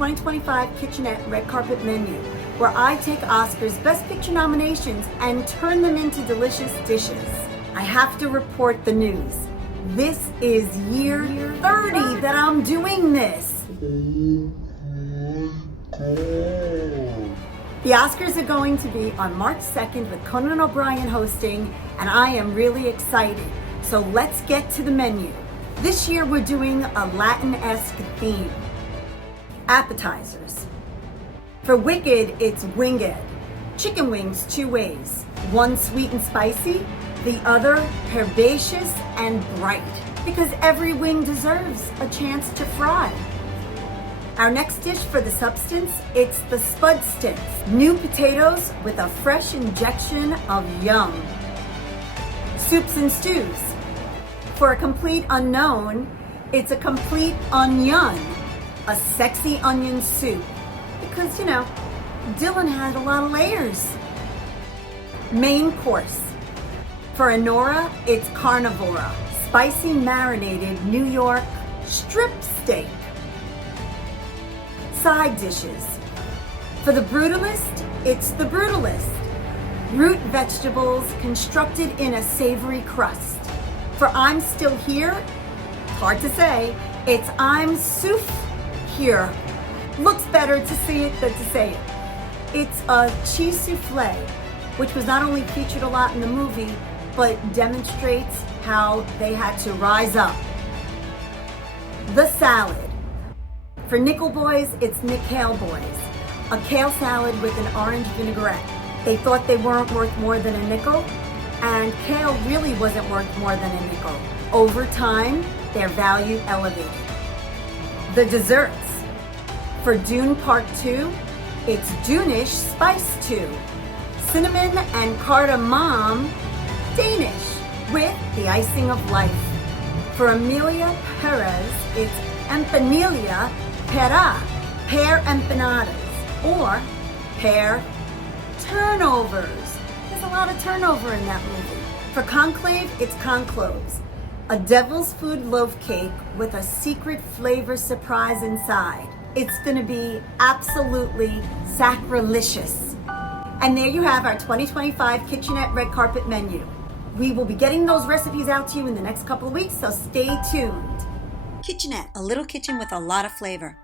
2025 KitchAnnette Red Carpet Menu, where I take Oscar's Best Picture nominations and turn them into delicious dishes. I have to report the news. This is year 30 that I'm doing this. The Oscars are going to be on March 2nd with Conan O'Brien hosting, and I am really excited. So let's get to the menu. This year we're doing a Latin-esque theme. Appetizers. For Wicked, it's winged. Chicken wings 2 ways. One sweet and spicy, the other herbaceous and bright, because every wing deserves a chance to fry. Our next dish for the substance, it's the spud sticks. New potatoes with a fresh injection of yum. Soups and stews. For a complete unknown, it's a complete onion, a sexy onion soup. Because, you know, Dylan had a lot of layers. Main course. For Honora, it's carnivora, spicy marinated New York strip steak. Side dishes. For the brutalist, it's the brutalist. Root vegetables constructed in a savory crust. For I'm still here, hard to say, it's I'm soup here. Looks better to see it than to say it. It's a cheese souffle, which was not only featured a lot in the movie, but demonstrates how they had to rise up. The salad. For Nickel Boys, it's Nick Kale Boys. A kale salad with an orange vinaigrette. They thought they weren't worth more than a nickel, and kale really wasn't worth more than a nickel. Over time, their value elevated. The desserts. For Dune Part 2, it's Dunish Spice 2. Cinnamon and cardamom Danish with the icing of life. For Amelia Perez, it's Empanilla Pera, pear empanadas, or pear turnovers. There's a lot of turnover in that movie. For Conclave, it's concloves, a devil's food loaf cake with a secret flavor surprise inside. It's gonna be absolutely sacrilegious. And there you have our 2025 KitchAnnette Red Carpet Menu. We will be getting those recipes out to you in the next couple of weeks, so stay tuned. KitchAnnette, a little kitchen with a lot of flavor.